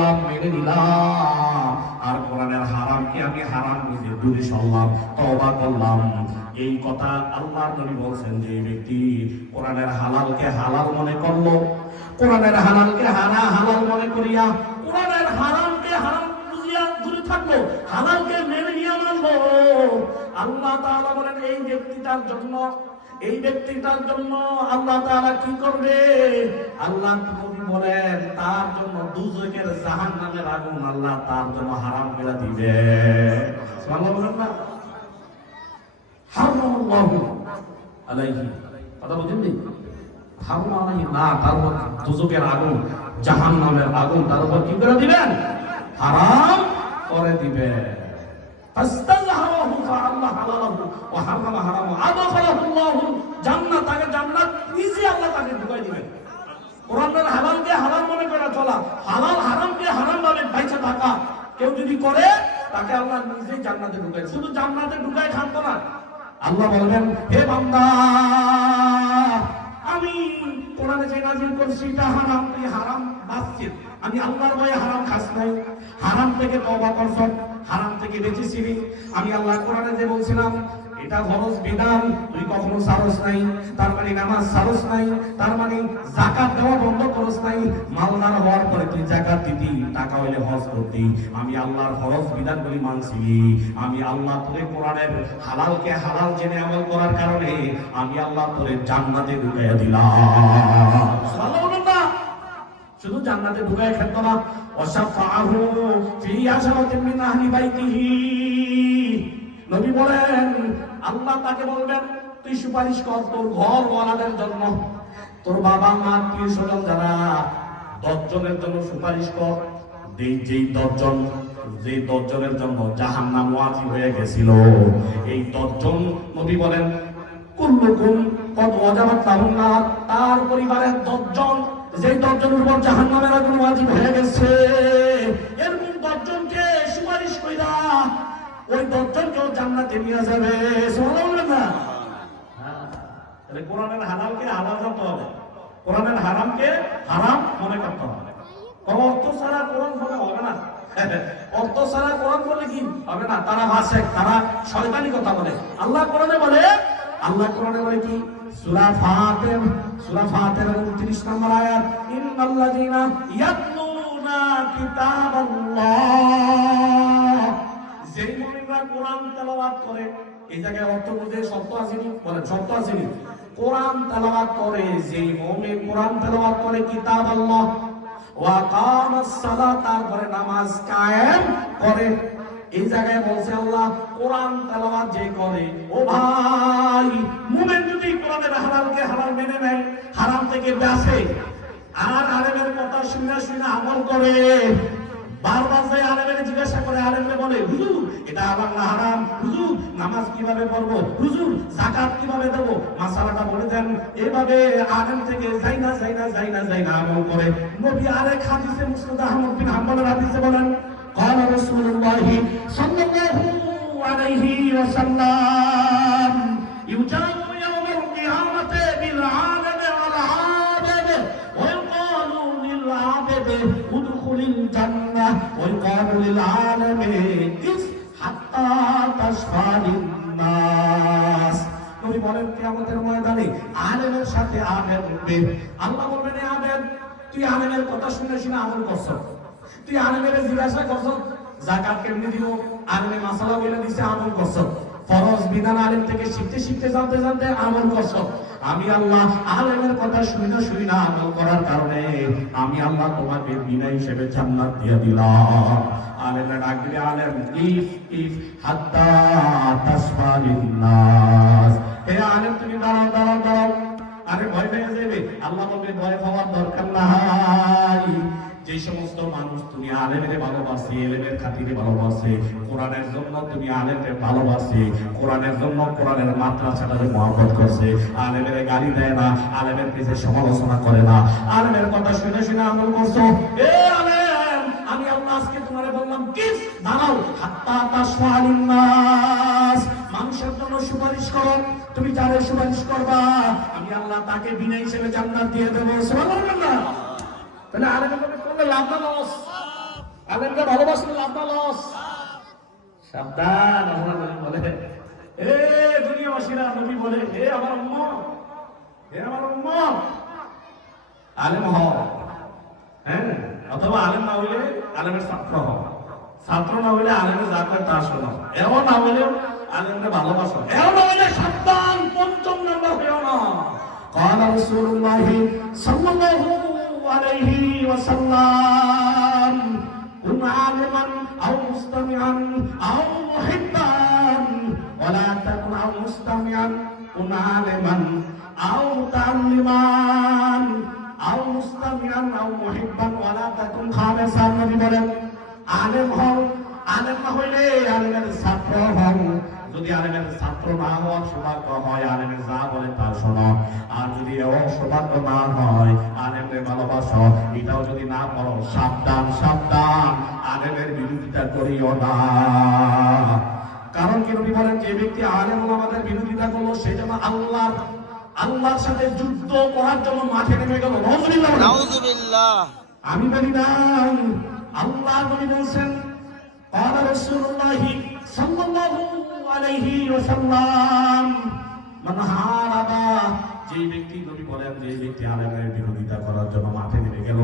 করলাম, মেনে নিলাম, আর কোরআনের হারামকে আমি হারাম বুঝে দূরে সরলাম, তওবা করলাম। এই কথা আল্লাহর নবী বলছেন যে ব্যক্তি কোরআনের হালালকে হালাল মনে করলো, কোরআনের হালালকে হালাল মনে করিয়া কোরআনের হারামকে হারাম বুঝিয়া দূরে থাকলো, হালালকে মেনে নিয়ে মানলো, আল্লাহ তাআলা বলেন এই ব্যক্তিটার জন্য আল্লাহ তাআলা কি করবে? আল্লাহ নবী বলেন তার জন্য দুজকের জাহান্নামের আগুন আল্লাহ তার জন্য হারাম করে দিবে। সুবহানাল্লাহ বলেন না? হারামাল্লাহু আলাইহি, কথা বুঝেননি? হারাম আলাইহি না, তার উপর দুজকের আগুন, জাহান্নামের আগুন তার উপর কি করে দিবেন? হারাম করে দিবে। ফাস্তাযহারাহু ফাআল্লাহ হালালাহু ওয়া হারামা হারামা আদখালাহুল্লাহু জান্নাত, তাকে জান্নাত নিজে আল্লাহ তাকে ঢুকাই দিবেন। কোরআনের হালালকে হারাম মনে করে চলা, হালাল হারামকে হারাম ভাবে বাইচে থাকা কেউ যদি করে তাকে আল্লাহ নিজেই জান্নাতে ঢুকায়। শুধু জান্নাতে ঢুকায় থাকতো না, আল্লাহ বলবেন হে বান্দা আমি কোরআনে যে নাযিল করছি এটা হারাম, তুই হারাম বাঁচছিস, আমি আল্লাহর ভয়ে হারাম খাস নাই, হারাম থেকে তওবা করছ, হারাম থেকে বেঁচেছিলি, আমি আল্লাহ কোরআনে যে বলছিলাম এটা ফরজ বিধান তুই কখনো সারস নাই, তার মানে নামাজ সারস নাই, তার মানে যাকাত দেওয়া বন্ধ করস নাই, মালদার হওয়ার পরে তুই যাকাত দিতি, টাকা হইলে হজ করতি, আমি আল্লাহর ফরজ বিধানগুলি মানছিলি, আমি আল্লাহ তোরে কোরআনের হালালকে হালাল জেনে আমল করার কারণে আমি আল্লাহ তোরে জান্নাতে ঢুকাইয়া দিলাম। সুবহানাল্লাহ। শুধু জান্নাতে ঢুকায় খেত না, ওয়াশাফাআহু ফি আশরাতিন মিন আহলি বাইতিহি, নবী বলেন আল্লাহ তাকে বলবেন তুই সুপারিশ কর তোর ঘর ওয়ালাদের জন্য, তোর বাবা মা আত্মীয় স্বজন যারা 10 জনের জন্য সুপারিশ কর। যেই 10 জনের জন্য জাহান্নাম ওয়াজিব হয়ে গেছিল, এই 10 জন নবী বলেন কুল্লুকুম কদ ওয়াজাবাত লাহুম নার, তার পরিবারের 10 জন, যেই 10 জনের উপর জাহান্নামের আগুন ওয়াজিব হয়ে গেছে, এরকম 10 জনকে সুপারিশ কইরা ওই 10 জনকেও জান্নাতে নিয়ে যাবে। সুবহানাল্লাহ। তাহলে কোরআনের হালালকে হালাল করতে হবে, কোরআনের হারামকে হারাম মনে করতে হবে। অর্থ ছাড়া কোরআন পড়লে হবে না, অর্থ ছাড়া কোরআন পড়লে কি হবে না? তারা ভাষে, তারা শয়তানি কথা বলে। আল্লাহ কোরআনে বলে কি? সূরা ফাতির 29 নম্বর আয়াত, ইন্নাল্লাযীনা ইয়াতলুনা কিতাবাল্লাহ, যেই মুমিনরা কোরআন তেলাওয়াত করে, এই জায়গায় অর্থ বুঝে শর্ত আসেনি, বলেন শর্ত আসেনি, কোরআন তেলাওয়াত করে, যেই মুমিন কোরআন তেলাওয়াত করে কিতাবাল্লাহ ওয়া কামাস সালাত, তারপরে নামাজ কায়েম করে। এই জায়গায় বলছে আল্লাহ কোরআন তেলাওয়াত যে করে, ও ভাই মুমিন যদি কোরআনের হালালকে হালাল মেনে নেয়, হারাম থেকে বাঁচে, আর আলেমের কথা শুনে আমল করে, বারবার যে আলেমের জিজ্ঞাসা করে, আলেমরে বলে হুজুর এটা হালাল না হারাম, হুজুর নামাজ কিভাবে পড়বো, হুজুর যাকাত কিভাবে দেব, মাসালাটা বলে দেন, এইভাবে আলেম থেকে যাই না আমল করে। নবী আরেক হাদিসে মুসনাদ আহমদ বিন হাম্বলের হাদিসে বলেন قال رسول الله صلى الله عليه وسلم يجاء يوم القيامة بالعالم والعابد ويقال للعابد ادخل الجنة ويقال للعالم اف حتى تشفى للناس। নবী বলেন কিয়ামতের ময়দানে আলেমের সাথে আলেম উঠবে, আল্লাহ বলবেন এ আলেম তুই আলেমের কথা শুনে আমল করছ, তুই আলেমের জিজ্ঞাসা করছ যাকাত কেমনে দিব, আলেমে মাসালা বলে দিছে আমল করছ, ফরজ বিধান আলেম থেকে শিখতে জানতে আমল করছ, আমি আল্লাহ আলেমের কথা শুনে আমল করার কারণে আমি আল্লাহ তোমাকে বিনা হিসেবে জান্নাত দিয়ে দিলাম। আলেমরা ডাক দিলে আলেম ইফ হাত্তা তাসফা লিন্নাস, হে আলেম তুমি দাঁড়াও, আরে ভয় পেয়ে যাবে, আল্লাহ বলবে ভয় পাওয়ার দরকার নাই, যে সমস্ত মানুষ তুমি আলেমের ভালোবাসে, এলেমের খাতিরে ভালোবাসে, কোরআনের জন্য তুমি আলেমকে ভালোবাসে, কোরআনের জন্য কোরআনের মাদ্রাসাটাকে মহব্বত করছে, আলেমের গালি দেয় না, আলেমের পিছে সমালোচনা করে না, আলেমের কথা শুনে আমল করছো, এ আলেম আমি আল্লাহ আজকে তোমারে বললাম কি দাঁড়াও, হাত্তা তাসফা লিন্নাস, মানুষের জন্য সুপারিশ করো, তুমি যারে সুপারিশ করবা আমি আল্লাহ তাকে বিনা হিসেবে জান্নাত দিয়ে দেবো। সুবহানাল্লাহ। তাহলে আলেমের কথা করলে লাভ না লস? আলেমকে ভালোবাসলে লাভ না লস? সাবধান। আমরা বলে এ দুনিয়াবাসীরা, নবী বলে হে আমার উম্মত, হে আমার উম্মত, আলেম হও। হ্যাঁ, অথবা আলেম না হইলে আলেমের ছাত্র হও, ছাত্র না হইলে আলেমের যা করে তা শোনো, এও না হইলে আলেমকে ভালোবাসো, এও না হইলে সাবধান, পঞ্চম নাম্বার হইও না। قال رسول الله صلى الله عليه وسلم كن عالما او مستمعا او محبا ولا تكن او مستمعا كن عالما او متعلما او مستمعا او محبا ولا تكن خالصا। নবী বলেন আলেম হও, আলেম না হইলে আলেমের ছাত্র হও। যদি আলেমের ছাত্র না হওয়ার সৌভাগ্য হয়, আলেমের যা বলে তা শোনো। আর যদি সৌভাগ্য না হয়, আলেমের ভালোবাসো। এটাও যদি না করো, সাবধান সাবধান, আলেমের বিরোধিতা করিও না। কারণ কি নবী বলেন যে ব্যক্তি আলেম ওলামাদের বিরোধিতা করলো, সে যেন আল্লাহর সাথে যুদ্ধ করার জন্য মাঠে নেমে গেল। নাউযুবিল্লাহ। আমি বলি না, আল্লাহ নবী বলেন قال رسول الله صلى الله عليه وسلم من حارب, যে ব্যক্তি নবী বলেন যে ব্যক্তি আলেমের বিরোধিতা করার জন্য মাঠে নেমে গেল,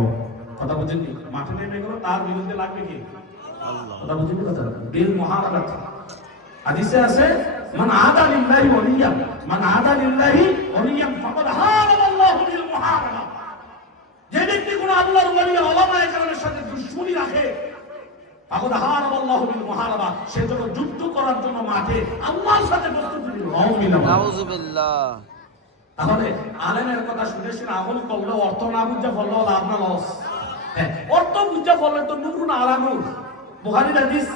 কথা বুঝেন নি? মাঠে নেমে গেল, তার বিরুদ্ধে লাগবে কি? আল্লাহ। কথা বুঝেন কথা? বিল মুহারাবাত। হাদিসে আছে মান আদা লিল্লাহি ওয়ালিয়া, মান আদা লিল্লাহি ওয়ালিয়া ফাকাদ হারাবাল্লাহু বিল মুহারাবা। যে ব্যক্তি কোন আল্লাহর ওলি ওলামায়ে কেরামের সাথে দুশমনি রাখে, ফাকাদ হারাবাল্লাহু বিল মুহারাবা, সে যখন যুদ্ধ করার জন্য মাঠে আল্লাহর সাথে প্রস্তুতি নিল। নাউযুবিল্লাহ। তাহলে আলেমের কথা শুনে শুনে আমল করলে, অর্থ না বুঝা পড়লে লাভ না লস? হ্যাঁ, অর্থ বুঝা পড়লে তো নুরুন আলা নূর। বুখারীর হাদিস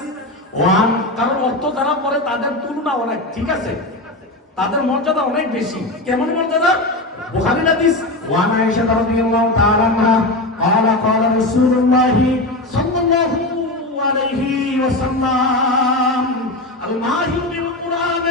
ওয়ান, কারণ অর্থ যারা পড়ে তাদের তুলনা অনেক, ঠিক আছে, তাদের মর্যাদা অনেক বেশি। কেমন মর্যাদা? বুখারীর হাদিস ওয়ান আয়েশা রাদিয়াল্লাহু তাআলা আনহা قال قال رسول الله صلى الله عليه وسلم الماهر بالقرآن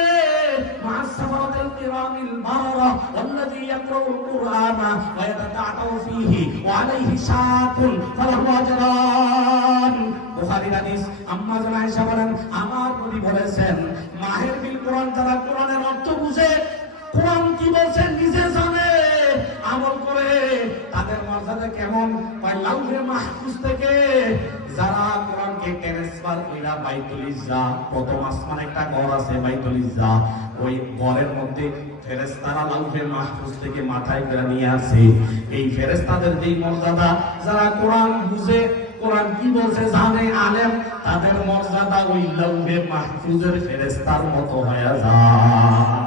مع السفرة الكرام البررة والذي يقرأ القرآن ويتتعتع فيه وعليه شاك فله أجران। বুখারীর হাদিস। আম্মা জান আয়েশা বলেন আমার নবী বলেছেন মাহির বিল কোরআন, যারা কোরআনের অর্থ বুঝে, কোরআন কি বলছে নিজে জানে, আমল করে, তাদের মর্যাদা কেমন? লাউহে মাহফুজ থেকে যারা কোরআনকে ট্রান্সফার কইরা বাইতুল ইজ্জা, প্রথম আসমানে একটা ঘর আছে বাইতুল ইজ্জা, ওই ঘরের মধ্যে ফেরেশতারা লাউহে মাহফুজ থেকে মাথায় করে নিয়ে আসে। এই ফেরেশতাদের যেই মর্যাদা, যারা কোরআন বুঝে, কোরআন কি বলছে জানে, আলেম, তাদের মর্যাদা ওই লাউহে মাহফুজের ফেরেশতার মতো হয়ে যায়।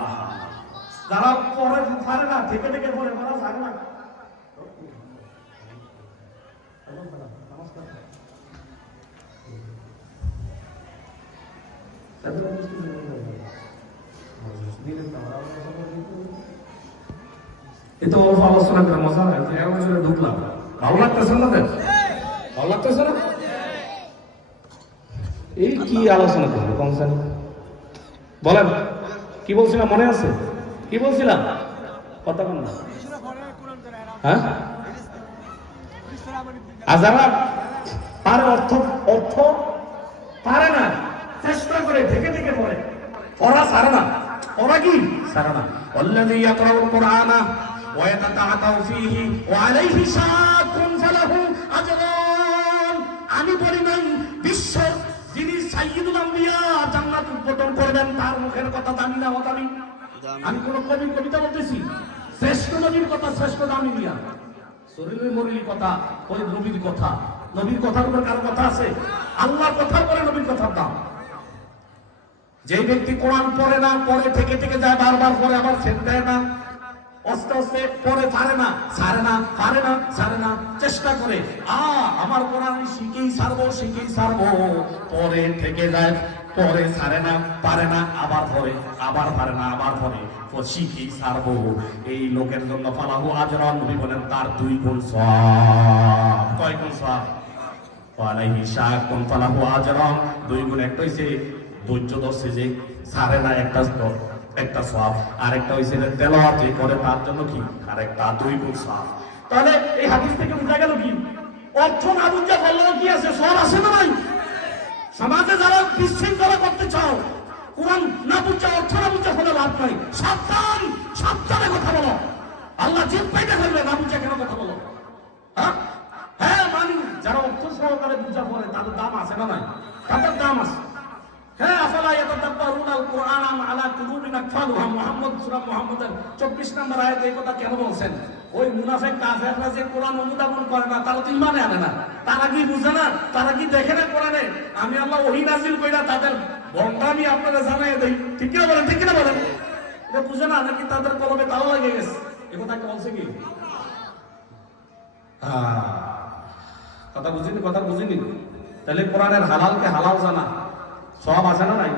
যারা পড়ে পারে না, থেকে থেকে পড়ে পড়া জানে না, এত অল্প আলোচনা করে মজা হয়, ঢুকলাম, ভালো লাগতেছে না? ভালো লাগতেছে না? এই কি আলোচনা করবো কমসানি বলেন, কি বলছিলাম মনে আছে? কি বলছিলাম? কথা বল না। হ্যাঁ, যারা পারে অর্থ পারে না, চেষ্টা করে থেকে থেকে পড়ে, পড়া ছাড়ে না, পড়া কি ছাড়ে না। ওয়াল্লাযী ইয়াকরাউল কুরআনা ওয়া ইয়াতাতাআতাউ ফীহি ওয়া আলাইহি শাকুন ফালাহু আজরান। আমি বলি নাই বিশ্ব যিনি সাইয়্যিদুল আম্বিয়া জান্নাত উদ্বোধন করবেন, তার মুখের কথা জানি না, অজানি। আমি কোন কবির কবিতা বলতেছি? শ্রেষ্ঠ নবীর কথা, শ্রেষ্ঠ দামি দিয়া শরীরের মরির কথা, ওই নবীর কথা। নবীর কথার উপর কার কথা আছে? আল্লাহর কথার পরে নবীর কথার দাম। যে ব্যক্তি কোরআন পড়ে না, পড়ে থেকে থেকে যায়, বারবার পড়ে, আবার ছেড়ে দেয় না, আস্তে আস্তে পড়ে, পারে না, ছাড়ে না, পারে না, ছাড়ে না, চেষ্টা করে আমার কোরআন শিখেই ছাড়বো, শিখেই ছাড়বো, পরে থেকে যায়, পরে ছাড়ে না, পারে না, আবার পরে, আবার পারে না, আবার পরে, শিখেই ছাড়বো, এই লোকের জন্য ফালাহু আজরান, নবী বলেন তার 2 গুণ সওয়াব। কয় গুণ সওয়াব? ওয়ালাইহি শাকুন ফালাহু আজরান, 2 গুণ। একটা হইছে ধৈর্য ধরছে যে ছাড়ে না, একটা সওয়াব, আরেকটা হইছে তেলাওয়াত করে, তার জন্য কি আরেকটা 2 গুণ সওয়াব। তাহলে এই হাদিস থেকে বোঝা গেল কি? অর্থ না বুঝে বললেও কি আছে? সওয়াব আছে না নাই? সমাজে যারা বিশৃঙ্খলা করতে চাও, কোরআন না বুঝে, অর্থ না বুঝে হলে লাভ নাই। সাবধান, সাবধানে কথা বলো। আল্লাহ জিদ পাইতে থাকবে, না বুঝে কেন কথা বলো? হ্যাঁ হ্যাঁ, মানি যারা অর্থ সহকারে বুঝা পড়ে তাদের দাম আছে না নাই? তাদের দাম আছে। হ্যাঁ, আফালা ইয়াতাদাব্বারুনাল কুরআন আম আলা কুলুবিন আকফালুহা। মুহাম্মদ সূরা মুহাম্মদের 24 নম্বর আয়াতে এই কথা কেন বলছেন? ওই মুনাফিক কাফেররা যে কোরআন অনুধাবন করে না, তারা তো ঈমানে আনে না। তারা কি বুঝে না? তারা কি দেখে না কোরআনে আমি আল্লাহ ওহী নাযিল কইরা তাদের বন্ধামি আপনারা জানাই দেই? ঠিক কি না বলেন? ঠিক কি না বলেন? এটা বুঝে না নাকি তাদের কলমে তালা লেগে গেছে? এই কথা কি বলছে কি? কথা বুঝিনি, কথা বুঝিনি। তাহলে কোরআনের হালালকে হালাল জানা সব আছে না নাই?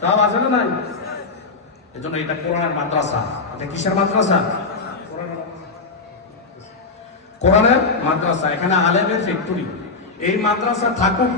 সব আছে না নাই? এজন্য এটা কোরআনের মাদ্রাসা। এটা কিসের মাদ্রাসা? কোরআনের মাদ্রাসা। এখানে আলেমের ফ্যাক্টরি। এই মাদ্রাসা থাকুক।